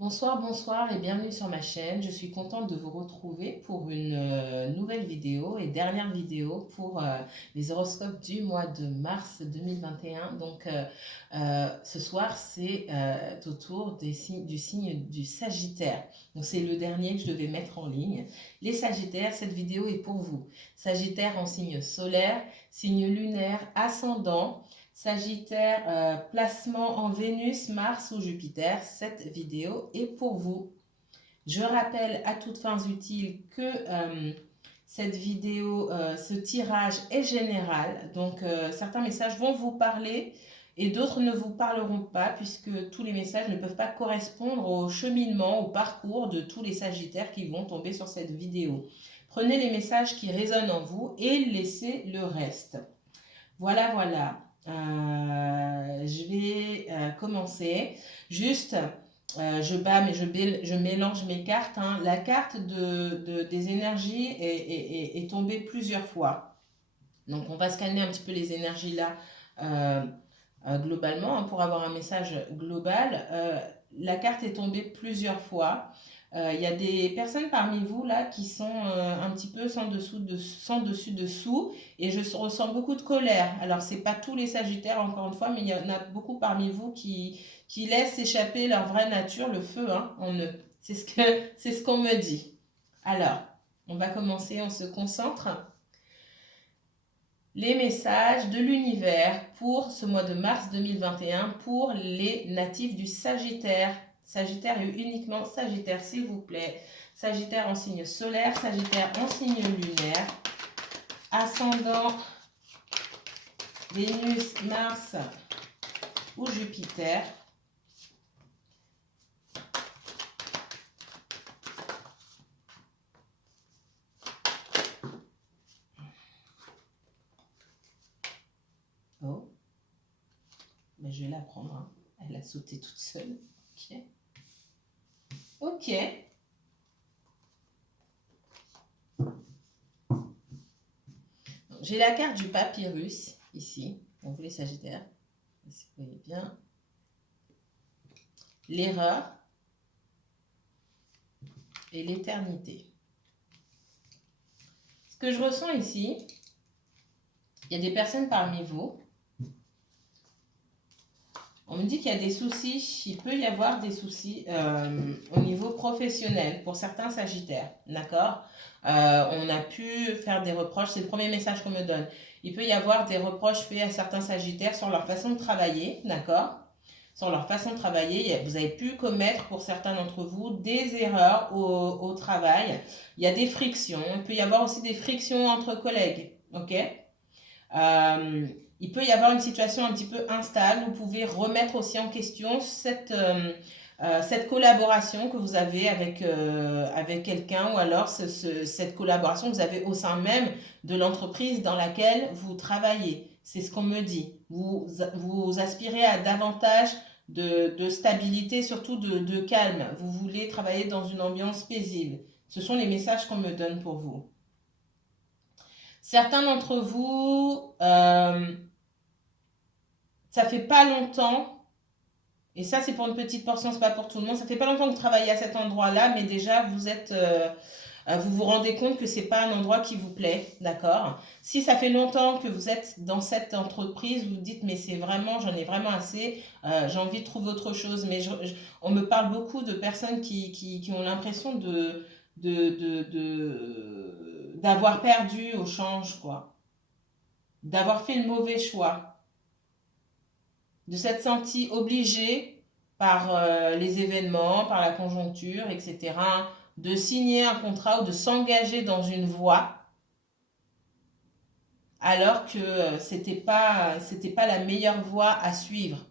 Bonsoir, bonsoir et bienvenue sur ma chaîne. Je suis contente de vous retrouver pour une nouvelle vidéo et dernière vidéo pour les horoscopes du mois de mars 2021. Ce soir, c'est autour du signe du Sagittaire. Donc c'est le dernier que je devais mettre en ligne. Les Sagittaires, cette vidéo est pour vous. Sagittaire en signe solaire, signe lunaire, ascendant. Sagittaire, placement en Vénus, Mars ou Jupiter, cette vidéo est pour vous. Je rappelle à toutes fins utiles que cette vidéo, ce tirage est général. Donc certains messages vont vous parler et d'autres ne vous parleront pas puisque tous les messages ne peuvent pas correspondre au cheminement, au parcours de tous les Sagittaires qui vont tomber sur cette vidéo. Prenez les messages qui résonnent en vous et laissez le reste. Voilà, voilà. Je vais commencer. Juste, je mélange mes cartes, hein. La carte des énergies est tombée plusieurs fois. Donc, on va scanner un petit peu les énergies là globalement, hein, pour avoir un message global. La carte est tombée plusieurs fois. Il y a des personnes parmi vous là qui sont un petit peu sans dessus dessous et je ressens beaucoup de colère. Alors c'est pas tous les Sagittaires encore une fois, mais il y en a beaucoup parmi vous qui laissent échapper leur vraie nature, le feu, hein, en eux. C'est ce qu'on me dit. Alors, on va commencer, on se concentre. Les messages de l'univers pour ce mois de mars 2021 pour les natifs du Sagittaire. Sagittaire et uniquement Sagittaire, s'il vous plaît. Sagittaire en signe solaire, Sagittaire en signe lunaire, ascendant Vénus, Mars ou Jupiter. Oh, mais je vais la prendre, hein. Elle a sauté toute seule. Ok. Ok. J'ai la carte du papyrus ici. Donc les Sagittaires, si vous voyez bien. L'erreur et l'éternité. Ce que je ressens ici, il y a des personnes parmi vous. On me dit qu'il y a des soucis, il peut y avoir des soucis au niveau professionnel pour certains Sagittaires, d'accord. On a pu faire des reproches, c'est le premier message qu'on me donne. Il peut y avoir des reproches faits à certains Sagittaires sur leur façon de travailler, d'accord. Sur leur façon de travailler, vous avez pu commettre pour certains d'entre vous des erreurs au travail. Il y a des frictions, il peut y avoir aussi des frictions entre collègues, ok. Il peut y avoir une situation un petit peu instable. Vous pouvez remettre aussi en question cette collaboration que vous avez avec quelqu'un ou alors cette collaboration que vous avez au sein même de l'entreprise dans laquelle vous travaillez. C'est ce qu'on me dit. Vous aspirez à davantage de stabilité, surtout de calme. Vous voulez travailler dans une ambiance paisible. Ce sont les messages qu'on me donne pour vous. Certains d'entre vous, ça fait pas longtemps, et ça c'est pour une petite portion, c'est pas pour tout le monde, ça fait pas longtemps que vous travaillez à cet endroit-là, mais déjà vous vous rendez compte que c'est pas un endroit qui vous plaît, d'accord. Si ça fait longtemps que vous êtes dans cette entreprise, vous dites mais c'est vraiment, j'en ai vraiment assez, j'ai envie de trouver autre chose. Mais on me parle beaucoup de personnes qui ont l'impression d'avoir perdu au change, quoi. D'avoir fait le mauvais choix, de s'être senti obligé par les événements, par la conjoncture, etc., de signer un contrat ou de s'engager dans une voie alors que c'était pas la meilleure voie à suivre.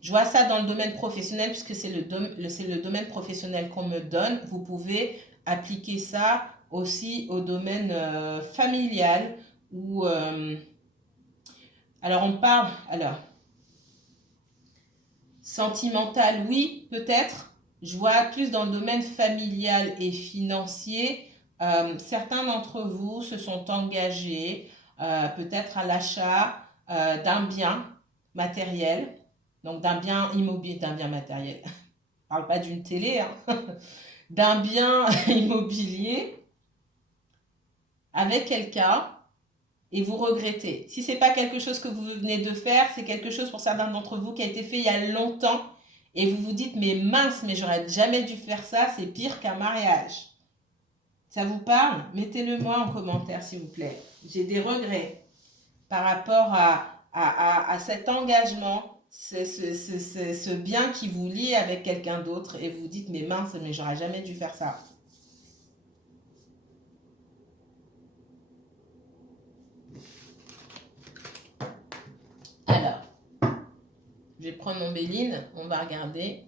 Je vois ça dans le domaine professionnel puisque c'est le domaine professionnel qu'on me donne. Vous pouvez appliquer ça aussi au domaine familial ou alors on parle sentimental, oui, peut-être. Je vois plus dans le domaine familial et financier. Certains d'entre vous se sont engagés peut-être à l'achat d'un bien matériel. donc d'un bien immobilier, d'un bien matériel. Je ne parle pas d'une télé, hein. D'un bien immobilier avec quelqu'un et vous regrettez. Si ce n'est pas quelque chose que vous venez de faire, c'est quelque chose pour certains d'entre vous qui a été fait il y a longtemps et vous vous dites mais mince, mais j'aurais jamais dû faire ça, c'est pire qu'un mariage. Ça vous parle? Mettez-le moi en commentaire s'il vous plaît. J'ai des regrets par rapport à cet engagement, ce bien qui vous lie avec quelqu'un d'autre et vous vous dites mais mince, mais j'aurais jamais dû faire ça. Alors, je vais prendre mon Béline, on va regarder.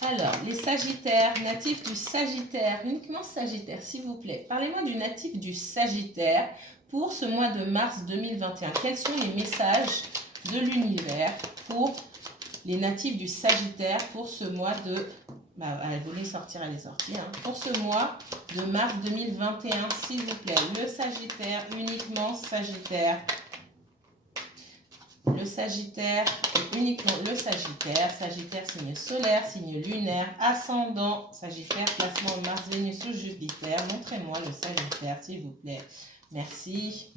Alors, les Sagittaires, natifs du Sagittaire, uniquement Sagittaire, s'il vous plaît. Parlez-moi du natif du Sagittaire pour ce mois de mars 2021. Quels sont les messages de l'univers pour les natifs du Sagittaire pour ce mois de... elle voulait sortir, elle est sortie. Hein. Pour ce mois de mars 2021, s'il vous plaît. Le Sagittaire, uniquement Sagittaire. Le Sagittaire, uniquement le Sagittaire. Sagittaire, signe solaire, signe lunaire, ascendant. Sagittaire, placement Mars, Vénus ou Jupiter. Montrez-moi le Sagittaire, s'il vous plaît. Merci.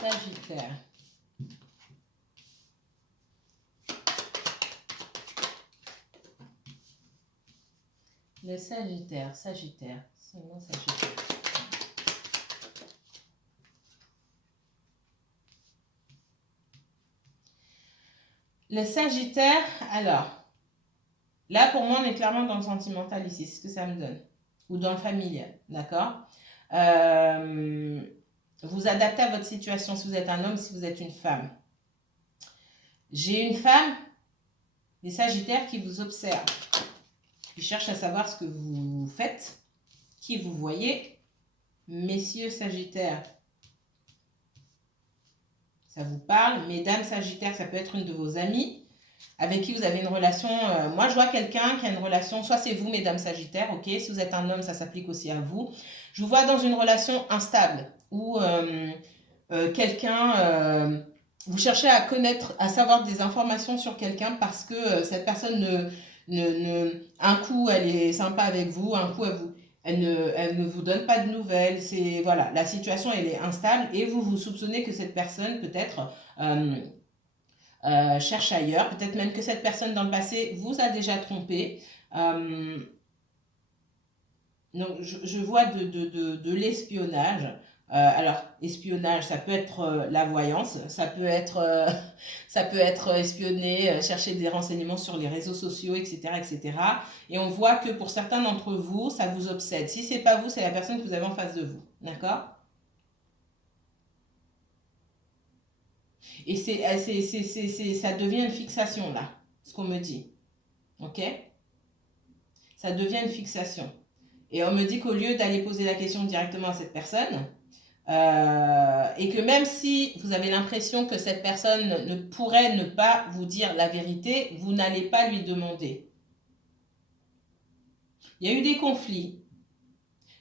Sagittaire. Le Sagittaire, Sagittaire, seulement Sagittaire. Le Sagittaire, alors, là pour moi on est clairement dans le sentimental ici, c'est ce que ça me donne, ou dans le familial, d'accord. Vous adaptez à votre situation si vous êtes un homme, si vous êtes une femme. J'ai une femme, des Sagittaires qui vous observent, qui cherchent à savoir ce que vous faites, qui vous voyez. Messieurs Sagittaires, ça vous parle. Mesdames Sagittaires, ça peut être une de vos amies avec qui vous avez une relation. Moi, je vois quelqu'un qui a une relation, soit c'est vous, mesdames Sagittaires, ok. Si vous êtes un homme, ça s'applique aussi à vous. Je vous vois dans une relation instable où quelqu'un, vous cherchez à connaître, à savoir des informations sur quelqu'un parce que cette personne un coup, elle est sympa avec vous, un coup, elle ne vous donne pas de nouvelles. C'est, voilà, la situation, elle est instable et vous vous soupçonnez que cette personne, peut-être, cherche ailleurs. Peut-être même que cette personne, dans le passé, vous a déjà trompé. Donc, je vois de l'espionnage. Alors, espionnage, ça peut être la voyance, ça peut être espionner, chercher des renseignements sur les réseaux sociaux, etc., etc. Et on voit que pour certains d'entre vous, ça vous obsède. Si ce n'est pas vous, c'est la personne que vous avez en face de vous. D'accord? Et ça devient une fixation, là, ce qu'on me dit. Ok? Ça devient une fixation. Et on me dit qu'au lieu d'aller poser la question directement à cette personne, et que même si vous avez l'impression que cette personne ne pourrait ne pas vous dire la vérité, vous n'allez pas lui demander. Il y a eu des conflits.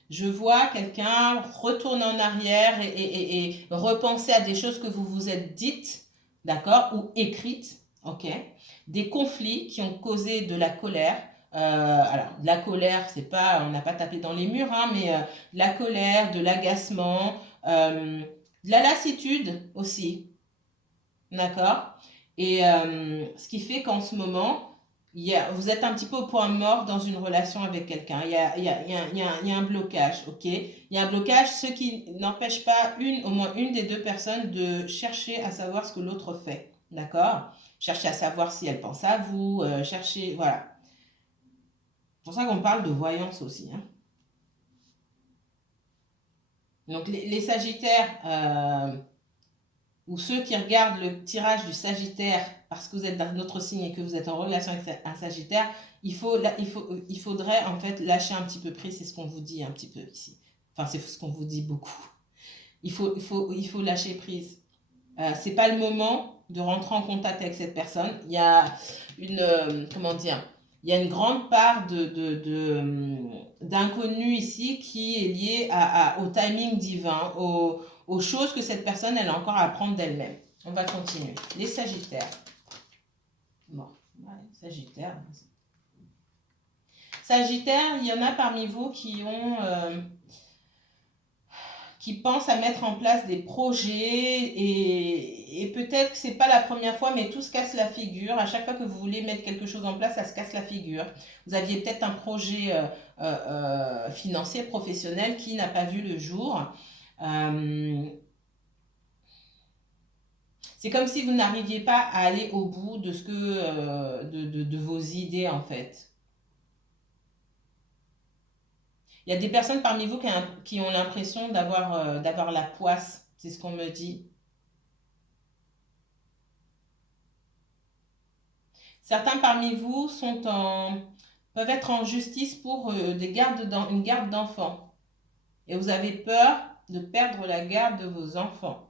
Je vois quelqu'un retourner en arrière et repenser à des choses que vous vous êtes dites, d'accord, ou écrites, ok. Des conflits qui ont causé de la colère. Alors, de la colère, c'est pas, on n'a pas tapé dans les murs, hein, mais de la colère, de l'agacement, de la lassitude aussi, d'accord. Et ce qui fait qu'en ce moment, vous êtes un petit peu au point mort dans une relation avec quelqu'un. Il y a un blocage, ok? Il y a un blocage, ce qui n'empêche pas au moins une des deux personnes de chercher à savoir ce que l'autre fait, d'accord? Chercher à savoir si elle pense à vous, chercher, voilà. C'est pour ça qu'on parle de voyance aussi, hein. Donc les Sagittaires, ou ceux qui regardent le tirage du Sagittaire parce que vous êtes d'un autre signe et que vous êtes en relation avec un Sagittaire, il faudrait en fait lâcher un petit peu prise, c'est ce qu'on vous dit un petit peu ici. Enfin, c'est ce qu'on vous dit beaucoup. Il faut lâcher prise. C'est pas le moment de rentrer en contact avec cette personne. Il y a une, comment dire, il y a une grande part d'inconnu ici qui est liée au timing divin, aux choses que cette personne, elle a encore à apprendre d'elle-même. On va continuer. Les Sagittaires. Bon, ouais, Sagittaire. Sagittaire, il y en a parmi vous qui pensent à mettre en place des projets et peut-être que c'est pas la première fois, mais tout se casse la figure. À chaque fois que vous voulez mettre quelque chose en place, ça se casse la figure. Vous aviez peut-être un projet financier, professionnel qui n'a pas vu le jour. C'est comme si vous n'arriviez pas à aller au bout de ce que de vos idées en fait. Il y a des personnes parmi vous qui ont l'impression d'avoir la poisse, c'est ce qu'on me dit. Certains parmi vous peuvent être en justice pour une garde d'enfants. Et vous avez peur de perdre la garde de vos enfants.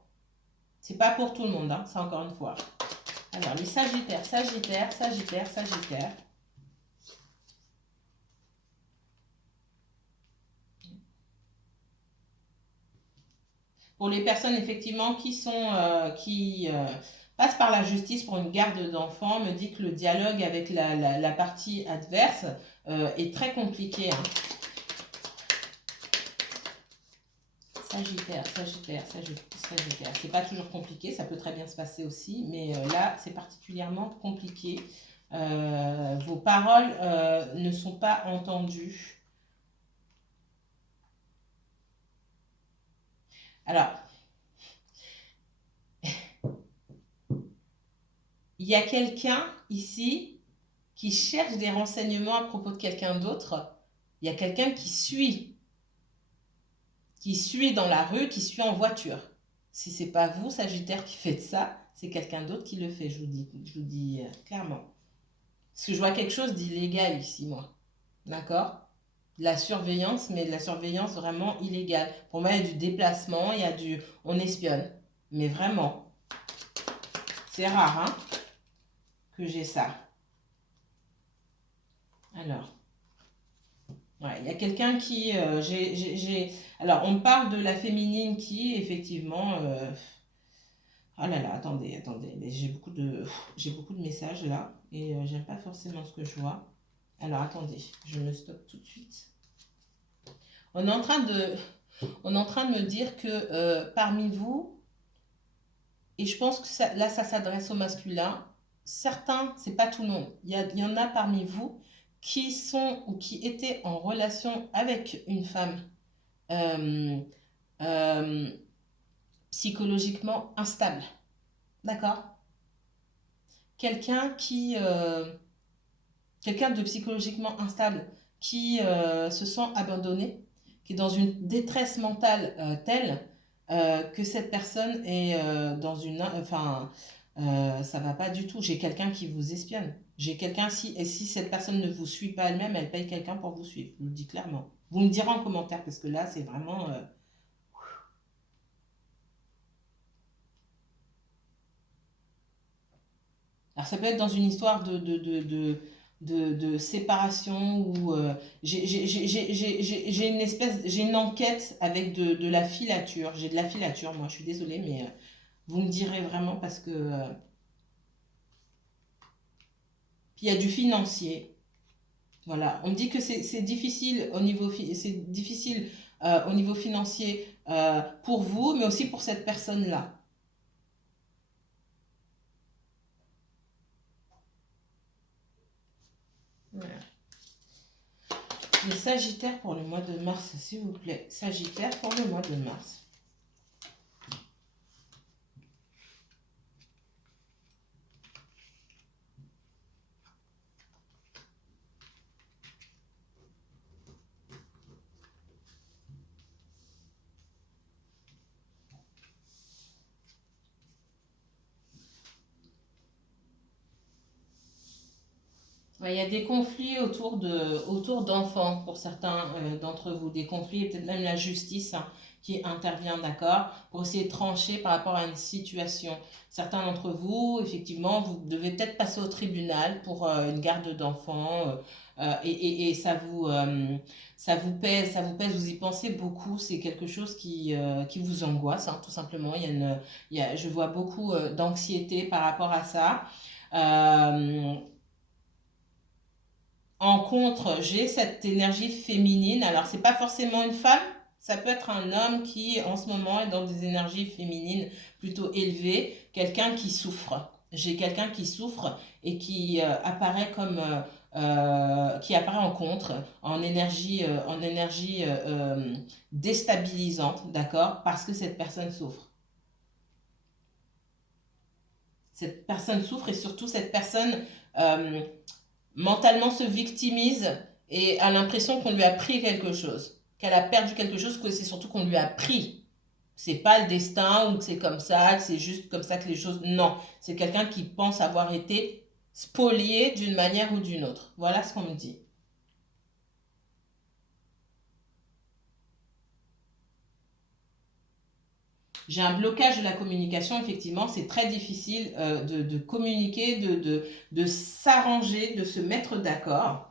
C'est pas pour tout le monde, hein, ça encore une fois. Alors, les Sagittaires, Sagittaires, Sagittaires, Sagittaires. Pour les personnes effectivement qui passent par la justice pour une garde d'enfants, me dit que le dialogue avec la partie adverse est très compliqué. Hein. Sagittaire, Sagittaire, Sagittaire. C'est pas toujours compliqué, ça peut très bien se passer aussi, mais là c'est particulièrement compliqué. Vos paroles ne sont pas entendues. Alors, il y a quelqu'un ici qui cherche des renseignements à propos de quelqu'un d'autre. Il y a quelqu'un qui suit dans la rue, qui suit en voiture. Si c'est pas vous, Sagittaire, qui faites ça, c'est quelqu'un d'autre qui le fait, je vous dis clairement. Parce que je vois quelque chose d'illégal ici, moi. D'accord? De la surveillance, mais de la surveillance vraiment illégale. Pour moi, il y a du déplacement, on espionne. Mais vraiment, c'est rare, hein, que j'ai ça. Alors, ouais, il y a quelqu'un qui... Alors, on parle de la féminine qui, effectivement... Ah là là, attendez. J'ai beaucoup de messages là. Et j'aime pas forcément ce que je vois. Alors, attendez, je me stoppe tout de suite. On est en train de me dire que parmi vous, et je pense que là, ça s'adresse au masculin, certains, c'est pas tout le monde, il y en a parmi vous qui sont ou qui étaient en relation avec une femme euh, psychologiquement instable. D'accord? Quelqu'un de psychologiquement instable qui se sent abandonné, qui est dans une détresse mentale telle que cette personne est dans une... Enfin, ça va pas du tout. J'ai quelqu'un qui vous espionne. J'ai quelqu'un et si cette personne ne vous suit pas elle-même, elle paye quelqu'un pour vous suivre. Je vous le dis clairement. Vous me direz en commentaire parce que là, c'est vraiment... Alors ça peut être dans une histoire de séparation où j'ai une enquête avec de la filature. J'ai de la filature, moi, je suis désolée, mais vous me direz vraiment parce que... Puis il y a du financier. Voilà, on me dit que c'est difficile au niveau financier pour vous, mais aussi pour cette personne-là. Voilà. Les Sagittaires pour le mois de mars, s'il vous plaît. Sagittaire pour le mois de mars. Ouais, il y a des conflits autour d'enfants pour certains d'entre vous, des conflits et peut-être même la justice hein, qui intervient, d'accord, pour essayer de trancher par rapport à une situation. Certains d'entre vous, effectivement, vous devez peut-être passer au tribunal pour une garde d'enfants et ça vous pèse, vous y pensez beaucoup, c'est quelque chose qui vous angoisse, hein, tout simplement. Je vois beaucoup d'anxiété par rapport à ça. Euh, En contre, j'ai cette énergie féminine. Alors, c'est pas forcément une femme, ça peut être un homme qui, en ce moment, est dans des énergies féminines plutôt élevées, quelqu'un qui souffre. J'ai quelqu'un qui souffre et qui apparaît qui apparaît en contre, en énergie déstabilisante, d'accord, parce que cette personne souffre. Cette personne souffre et surtout cette personne euh, mentalement se victimise et a l'impression qu'on lui a pris quelque chose, qu'elle a perdu quelque chose, que c'est surtout qu'on lui a pris. C'est pas le destin ou que c'est comme ça, que c'est juste comme ça que les choses. Non, c'est quelqu'un qui pense avoir été spolié d'une manière ou d'une autre. Voilà ce qu'on me dit. J'ai un blocage de la communication, effectivement, c'est très difficile de communiquer, de s'arranger, de se mettre d'accord.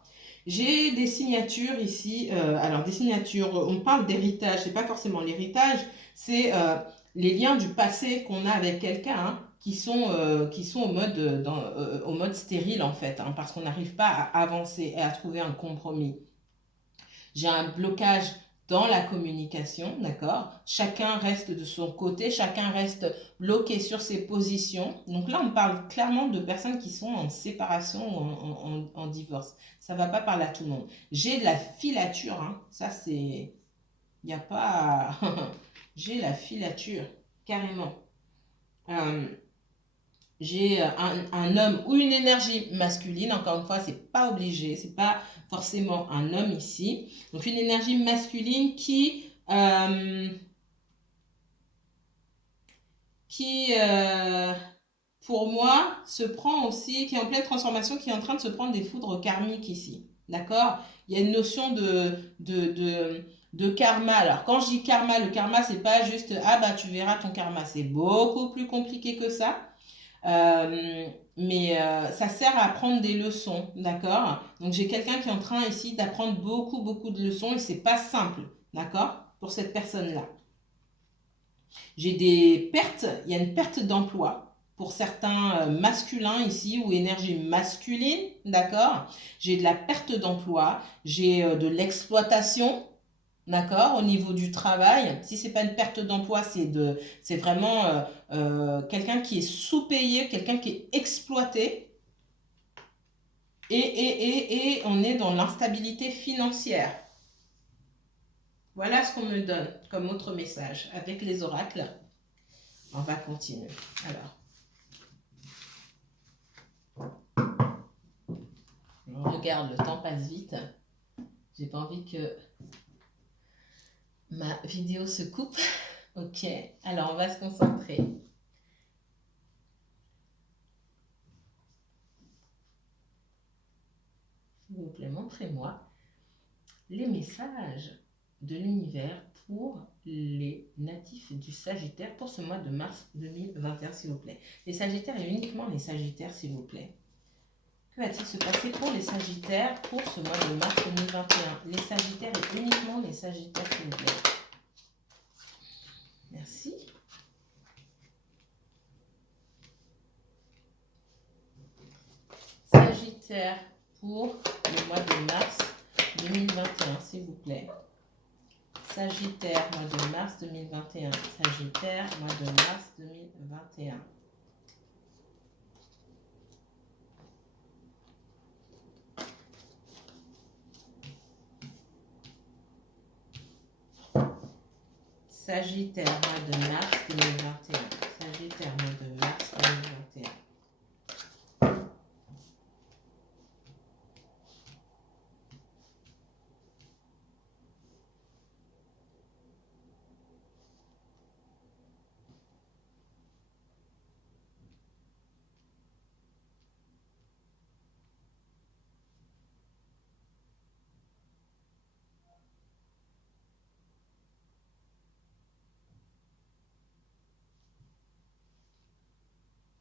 J'ai des signatures ici, alors des signatures, on parle d'héritage, c'est pas forcément l'héritage, c'est les liens du passé qu'on a avec quelqu'un hein, qui sont au mode stérile en fait, hein, parce qu'on n'arrive pas à avancer et à trouver un compromis. J'ai un blocage dans la communication, d'accord? Chacun reste de son côté, chacun reste bloqué sur ses positions. Donc là, on parle clairement de personnes qui sont en séparation ou en divorce. Ça ne va pas parler à tout le monde. J'ai de la filature, hein. Ça c'est... Il n'y a pas... J'ai la filature, carrément. Euh, j'ai un homme ou une énergie masculine, encore une fois, c'est pas obligé, c'est pas forcément un homme ici. Donc une énergie masculine qui pour moi, se prend aussi, qui est en pleine transformation, qui est en train de se prendre des foudres karmiques ici. D'accord? Il y a une notion de karma. Alors, quand je dis karma, le karma, c'est pas juste, ah bah tu verras ton karma. C'est beaucoup plus compliqué que ça. Euh, mais ça sert à apprendre des leçons, d'accord? Donc j'ai quelqu'un qui est en train ici d'apprendre beaucoup de leçons et c'est pas simple, d'accord? Pour cette personne-là. J'ai des pertes, il y a une perte d'emploi pour certains masculins ici ou énergie masculine, d'accord? J'ai de la perte d'emploi, j'ai de l'exploitation, d'accord, au niveau du travail. Si c'est pas une perte d'emploi, c'est vraiment quelqu'un qui est sous-payé, quelqu'un qui est exploité. Et on est dans l'instabilité financière. Voilà ce qu'on me donne comme autre message avec les oracles. On va continuer. Alors, on regarde, le temps passe vite. J'ai pas envie que ma vidéo se coupe. Ok, alors on va se concentrer. S'il vous plaît, montrez-moi les messages de l'univers pour les natifs du Sagittaire pour ce mois de mars 2021, s'il vous plaît. Les Sagittaires et uniquement les Sagittaires, s'il vous plaît. Que va-t-il se passer pour les Sagittaires pour ce mois de mars 2021? Les Sagittaires et uniquement les Sagittaires, s'il vous plaît. Merci. Sagittaire pour le mois de mars 2021, s'il vous plaît. Sagittaire, mois de mars 2021. Sagittaire, mois de mars 2021. Sagittaire, mois de mars 2021. Sagittaire, mois de mars 2021.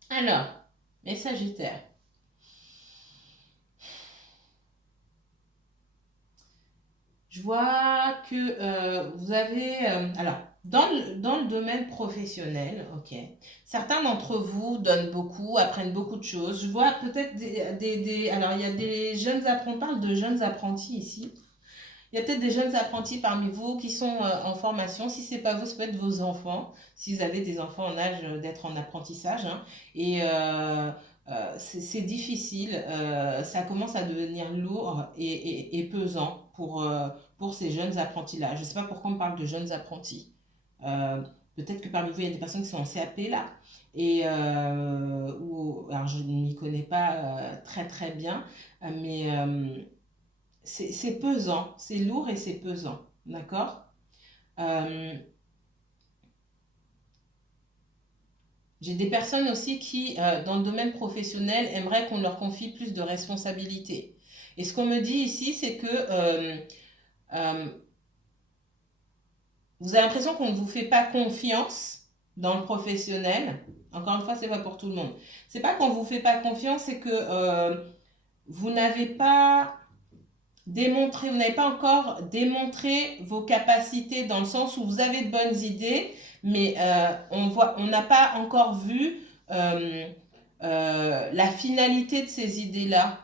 Alors, mes Sagittaires. Je vois que vous avez... alors, dans le domaine professionnel, ok, certains d'entre vous donnent beaucoup, apprennent beaucoup de choses. Je vois peut-être alors, il y a des jeunes apprentis, on parle de jeunes apprentis ici. Il y a peut-être des jeunes apprentis parmi vous qui sont en formation. Si ce n'est pas vous, ça peut être vos enfants, si vous avez des enfants en âge d'être en apprentissage, hein. Et c'est difficile, ça commence à devenir lourd et pesant pour ces jeunes apprentis-là. Je ne sais pas pourquoi on parle de jeunes apprentis. Euh, Peut-être que parmi vous, il y a des personnes qui sont en CAP là. Et alors je ne m'y connais pas très très bien, mais c'est pesant, c'est lourd et c'est pesant, d'accord. Euh, j'ai des personnes aussi qui, dans le domaine professionnel, aimeraient qu'on leur confie plus de responsabilités. Et ce qu'on me dit ici, c'est que euh, vous avez l'impression qu'on ne vous fait pas confiance dans le professionnel. Encore une fois, c'est pas pour tout le monde. C'est pas qu'on vous fait pas confiance, c'est que vous n'avez pas vous n'avez pas encore démontré vos capacités dans le sens où vous avez de bonnes idées, mais on n'a pas encore vu la finalité de ces idées-là.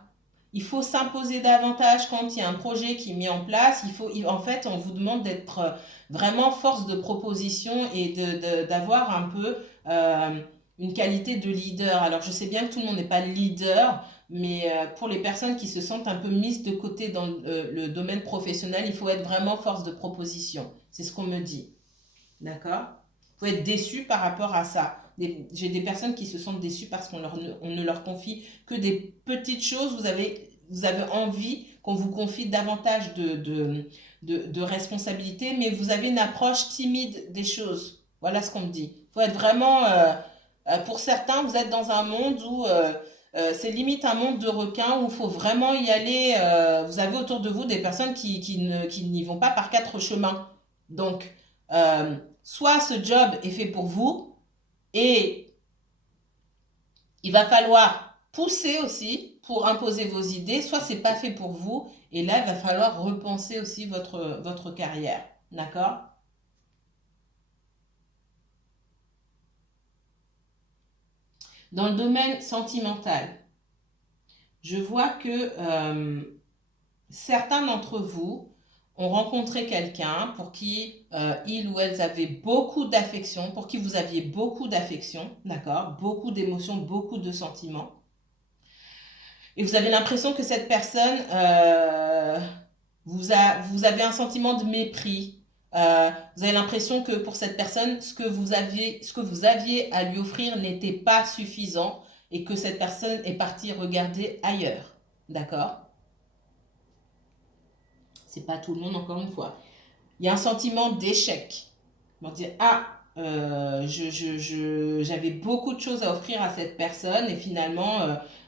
Il faut s'imposer davantage quand il y a un projet qui est mis en place. En fait, on vous demande d'être vraiment force de proposition et d'avoir un peu une qualité de leader. Alors, je sais bien que tout le monde n'est pas leader, mais pour les personnes qui se sentent un peu mises de côté dans le domaine professionnel, il faut être vraiment force de proposition. C'est ce qu'on me dit. D'accord? Il faut être déçu par rapport à ça. J'ai des personnes qui se sentent déçues parce on ne leur confie que des petites choses. Vous avez envie qu'on vous confie davantage de responsabilités, mais vous avez une approche timide des choses. Voilà ce qu'on me dit. Il faut être vraiment... pour certains, vous êtes dans un monde où c'est limite un monde de requins où il faut vraiment y aller. Vous avez autour de vous des personnes qui n'y vont pas par quatre chemins. Donc, soit ce job est fait pour vous et il va falloir pousser aussi pour imposer vos idées, soit c'est pas fait pour vous et là il va falloir repenser aussi votre carrière. D'accord? Dans le domaine sentimental, je vois que certains d'entre vous ont rencontré quelqu'un pour qui il ou elles avaient beaucoup d'affection, pour qui vous aviez beaucoup d'affection, d'accord? Beaucoup d'émotions, beaucoup de sentiments. Et vous avez l'impression que cette personne vous avez un sentiment de mépris. Vous avez l'impression que pour cette personne, ce que vous aviez à lui offrir n'était pas suffisant et que cette personne est partie regarder ailleurs. D'accord? C'est pas tout le monde, encore une fois. Il y a un sentiment d'échec. On va dire, ah, j'avais beaucoup de choses à offrir à cette personne et finalement,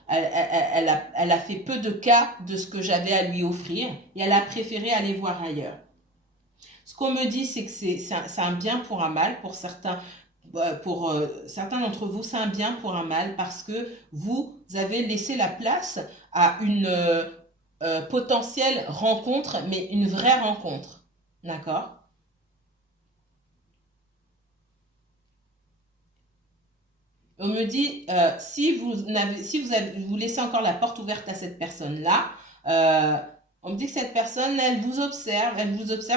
elle a fait peu de cas de ce que j'avais à lui offrir et elle a préféré aller voir ailleurs. Ce qu'on me dit, c'est que c'est un bien pour un mal. Pour certains d'entre vous, c'est un bien pour un mal parce que vous avez laissé la place à une potentielle rencontre, mais une vraie rencontre. D'accord? On me dit, si vous laissez encore la porte ouverte à cette personne-là, euh, on me dit que cette personne, elle vous observe,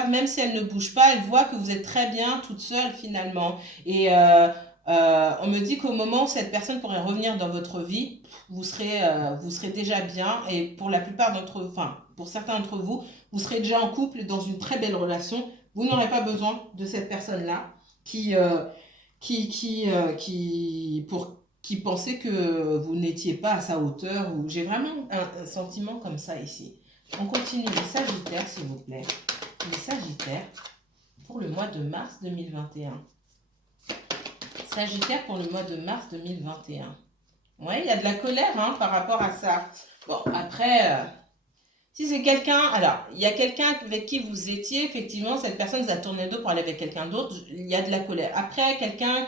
même si elle ne bouge pas, elle voit que vous êtes très bien toute seule finalement. Et on me dit qu'au moment où cette personne pourrait revenir dans votre vie, vous serez déjà bien. Et pour la plupart enfin, pour certains d'entre vous, vous serez déjà en couple dans une très belle relation. Vous n'aurez pas besoin de cette personne-là qui, qui pensait que vous n'étiez pas à sa hauteur. Ou j'ai vraiment un sentiment comme ça ici. On continue les Sagittaires, s'il vous plaît. Les Sagittaires pour le mois de mars 2021. Sagittaire pour le mois de mars 2021. Ouais, il y a de la colère hein, par rapport à ça. Bon, après, si c'est quelqu'un, alors, il y a quelqu'un avec qui vous étiez, effectivement, cette personne vous a tourné le dos pour aller avec quelqu'un d'autre, il y a de la colère. Après, quelqu'un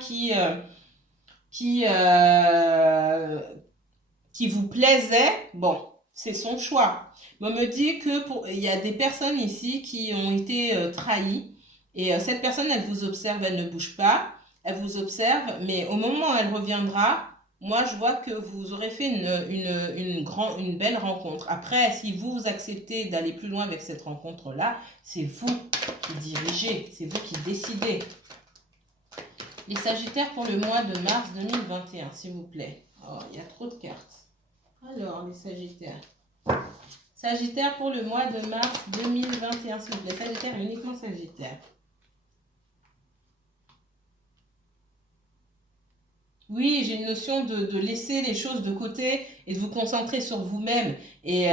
qui vous plaisait, bon, c'est son choix. Mais on me dit que il y a des personnes ici qui ont été trahies et cette personne, elle vous observe, elle ne bouge pas, elle vous observe, mais au moment où elle reviendra, moi, je vois que vous aurez fait une belle rencontre. Après, si vous acceptez d'aller plus loin avec cette rencontre-là, c'est vous qui dirigez, c'est vous qui décidez. Les Sagittaires pour le mois de mars 2021, s'il vous plaît. Oh, il y a trop de cartes. Alors, les Sagittaires. Sagittaire pour le mois de mars 2021, s'il vous plaît. Sagittaire, uniquement Sagittaire. Oui, j'ai une notion de laisser les choses de côté et de vous concentrer sur vous-même. Et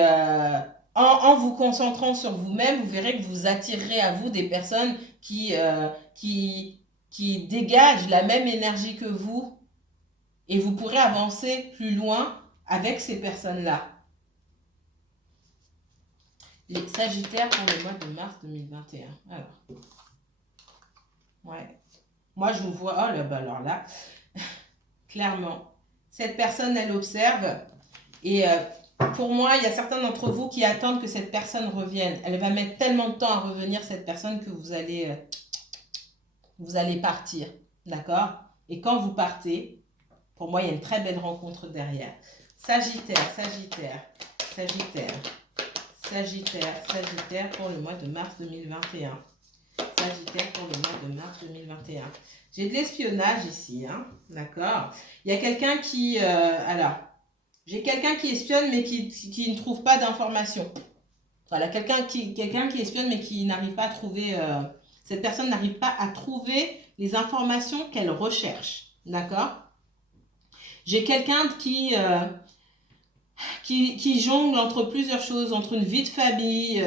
en vous concentrant sur vous-même, vous verrez que vous attirerez à vous des personnes qui dégagent la même énergie que vous. Et vous pourrez avancer plus loin avec ces personnes-là. Les Sagittaires pour le mois de mars 2021. Alors. Ouais. Moi, je vous vois. Oh là, bah alors là, clairement. Cette personne, elle observe. Et pour moi, il y a certains d'entre vous qui attendent que cette personne revienne. Elle va mettre tellement de temps à revenir, cette personne, que vous allez partir. D'accord? Et quand vous partez, pour moi, il y a une très belle rencontre derrière. Sagittaire, Sagittaire, Sagittaire, Sagittaire, Sagittaire pour le mois de mars 2021. Sagittaire pour le mois de mars 2021. J'ai de l'espionnage ici, hein, d'accord? Il y a quelqu'un qui... alors, j'ai quelqu'un qui espionne mais qui ne trouve pas d'informations. Voilà, quelqu'un qui espionne mais qui n'arrive pas à trouver... cette personne n'arrive pas à trouver les informations qu'elle recherche, d'accord? J'ai quelqu'un qui jongle entre plusieurs choses, entre une vie de famille.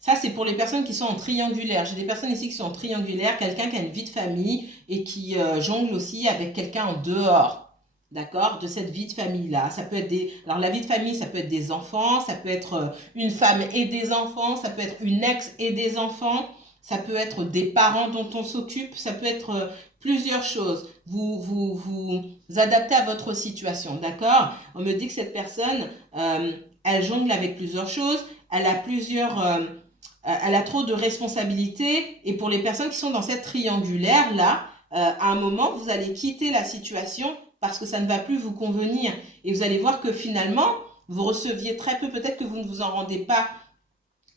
Ça, c'est pour les personnes qui sont en triangulaire. J'ai des personnes ici qui sont en triangulaire, quelqu'un qui a une vie de famille et qui jongle aussi avec quelqu'un en dehors. D'accord? De cette vie de famille-là. Ça peut être alors, la vie de famille, ça peut être des enfants, ça peut être une femme et des enfants, ça peut être une ex et des enfants, ça peut être des parents dont on s'occupe, ça peut être plusieurs choses. Vous adaptez à votre situation, d'accord? On me dit que cette personne, elle jongle avec plusieurs choses, elle a trop de responsabilités, et pour les personnes qui sont dans cette triangulaire-là, à un moment, vous allez quitter la situation parce que ça ne va plus vous convenir. Et vous allez voir que finalement, vous receviez très peu, peut-être que vous ne vous en rendez pas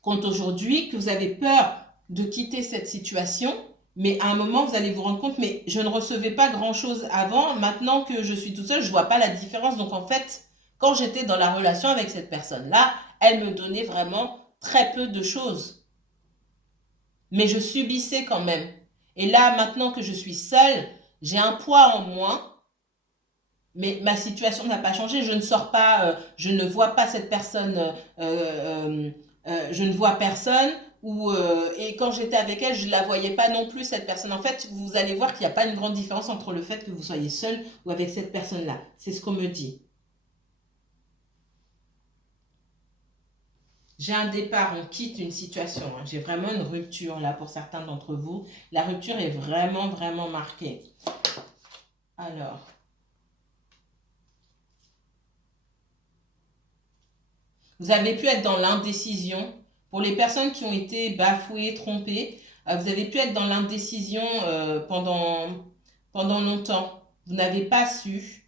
compte aujourd'hui, que vous avez peur de quitter cette situation, mais à un moment, vous allez vous rendre compte, mais je ne recevais pas grand-chose avant, maintenant que je suis toute seule, je ne vois pas la différence. Donc en fait, quand j'étais dans la relation avec cette personne-là, elle me donnait vraiment très peu de choses. Mais je subissais quand même. Et là, maintenant que je suis seule, j'ai un poids en moins, mais ma situation n'a pas changé. Je ne sors pas, je ne vois pas cette personne, je ne vois personne. Et quand j'étais avec elle, je ne la voyais pas non plus, cette personne. En fait, vous allez voir qu'il n'y a pas une grande différence entre le fait que vous soyez seul ou avec cette personne-là. C'est ce qu'on me dit. J'ai un départ, on quitte une situation. Hein. J'ai vraiment une rupture là pour certains d'entre vous. La rupture est vraiment, vraiment marquée. Alors. Vous avez pu être dans l'indécision. Pour les personnes qui ont été bafouées, trompées, vous avez pu être dans l'indécision pendant longtemps. Vous n'avez pas su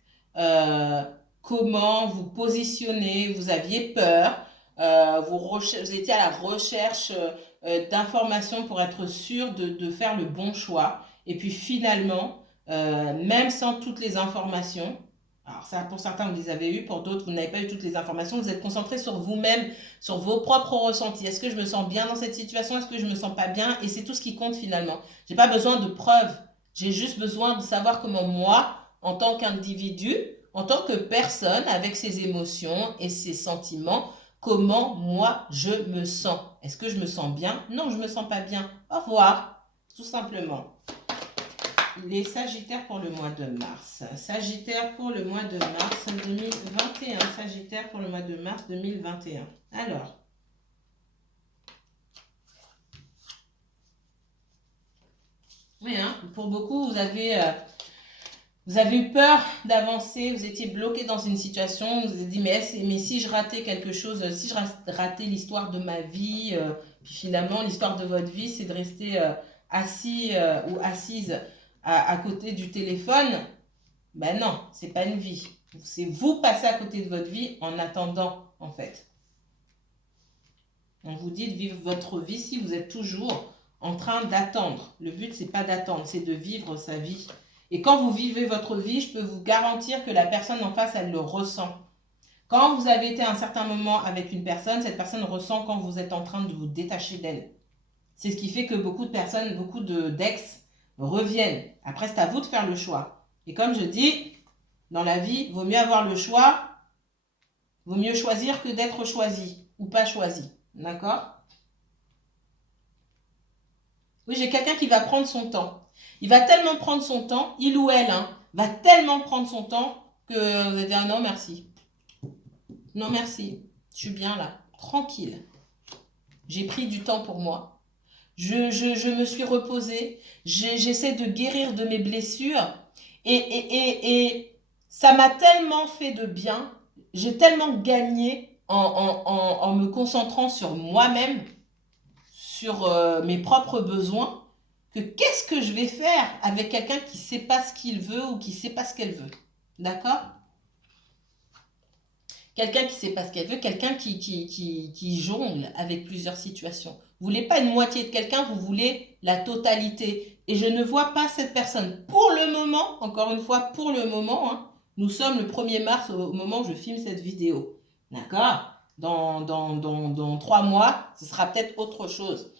comment vous positionner. Vous aviez peur. Vous étiez à la recherche d'informations pour être sûr de faire le bon choix. Et puis finalement, même sans toutes les informations, alors ça, pour certains, vous les avez eues, pour d'autres, vous n'avez pas eu toutes les informations. Vous êtes concentré sur vous-même, sur vos propres ressentis. Est-ce que je me sens bien dans cette situation? Est-ce que je me sens pas bien? Et c'est tout ce qui compte finalement. J'ai pas besoin de preuves. J'ai juste besoin de savoir comment moi, en tant qu'individu, en tant que personne, avec ses émotions et ses sentiments, comment moi je me sens. Est-ce que je me sens bien? Non, je me sens pas bien. Au revoir, tout simplement. Les Sagittaires pour le mois de mars. Sagittaire pour le mois de mars 2021. Sagittaire pour le mois de mars 2021. Alors. Oui, hein, pour beaucoup, vous avez Vous avez eu peur d'avancer, vous étiez bloqué dans une situation, vous vous êtes dit, mais si je ratais quelque chose, si je ratais l'histoire de ma vie, puis finalement, l'histoire de votre vie, c'est de rester assis ou assise à côté du téléphone, ben non, c'est pas une vie. C'est vous passer à côté de votre vie en attendant, en fait. On vous dit de vivre votre vie si vous êtes toujours en train d'attendre. Le but, c'est pas d'attendre, c'est de vivre sa vie. Et quand vous vivez votre vie, je peux vous garantir que la personne en face, elle le ressent. Quand vous avez été à un certain moment avec une personne, cette personne ressent quand vous êtes en train de vous détacher d'elle. C'est ce qui fait que beaucoup de personnes, beaucoup d'ex reviennent. Après, c'est à vous de faire le choix. Et comme je dis, dans la vie, il vaut mieux avoir le choix, vaut mieux choisir que d'être choisi ou pas choisi. D'accord? Oui, j'ai quelqu'un qui va prendre son temps. Il va tellement prendre son temps, il ou elle, hein, va tellement prendre son temps que vous allez dire non merci. Non merci, je suis bien là, tranquille. J'ai pris du temps pour moi. Je me suis reposée. J'essaie de guérir de mes blessures. Et ça m'a tellement fait de bien. J'ai tellement gagné en me concentrant sur moi-même, sur mes propres besoins, que qu'est-ce que je vais faire avec quelqu'un qui ne sait pas ce qu'il veut ou qui ne sait pas ce qu'elle veut. D'accord? Quelqu'un qui ne sait pas ce qu'elle veut, quelqu'un qui jongle avec plusieurs situations. Vous ne voulez pas une moitié de quelqu'un, vous voulez la totalité. Et je ne vois pas cette personne. Pour le moment, encore une fois, pour le moment, hein, nous sommes le 1er mars au moment où je filme cette vidéo. D'accord? Dans 3 mois, ce sera peut-être autre chose.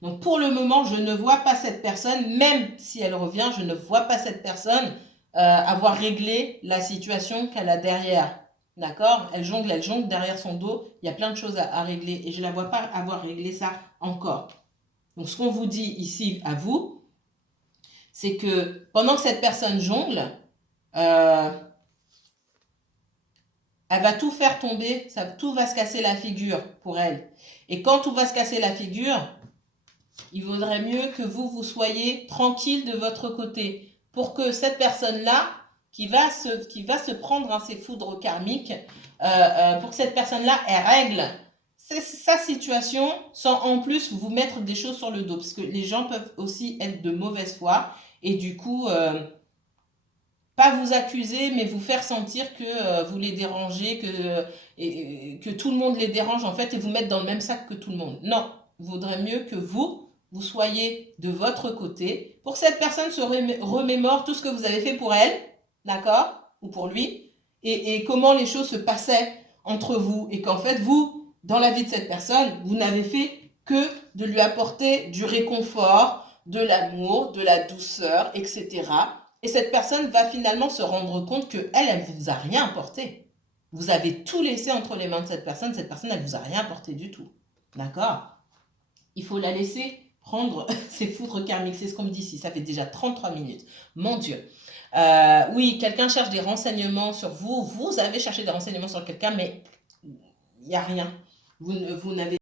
Donc pour le moment, je ne vois pas cette personne, même si elle revient, je ne vois pas cette personne avoir réglé la situation qu'elle a derrière. D'accord? Elle jongle derrière son dos, il y a plein de choses à régler et je ne la vois pas avoir réglé ça encore. Donc ce qu'on vous dit ici à vous, c'est que pendant que cette personne jongle, elle va tout faire tomber, tout va se casser la figure pour elle. Et quand tout va se casser la figure, il vaudrait mieux que vous soyez tranquille de votre côté pour que cette personne-là, qui va se prendre ses foudres karmiques, pour que cette personne-là, elle règle sa situation sans en plus vous mettre des choses sur le dos. Parce que les gens peuvent aussi être de mauvaise foi et du coup, pas vous accuser, mais vous faire sentir que vous les dérangez, que tout le monde les dérange en fait et vous mettre dans le même sac que tout le monde. Non, il vaudrait mieux que vous soyez de votre côté pour que cette personne se remémore tout ce que vous avez fait pour elle, d'accord, ou pour lui, et comment les choses se passaient entre vous, et qu'en fait, vous, dans la vie de cette personne, vous n'avez fait que de lui apporter du réconfort, de l'amour, de la douceur, etc. Et cette personne va finalement se rendre compte qu'elle, elle ne vous a rien apporté. Vous avez tout laissé entre les mains de cette personne, elle ne vous a rien apporté du tout. D'accord? Il faut la laisser prendre ses foudres karmiques. C'est ce qu'on me dit ici. Ça fait déjà 33 minutes. Mon Dieu. Oui, quelqu'un cherche des renseignements sur vous. Vous avez cherché des renseignements sur quelqu'un, mais il n'y a rien. Vous n'avez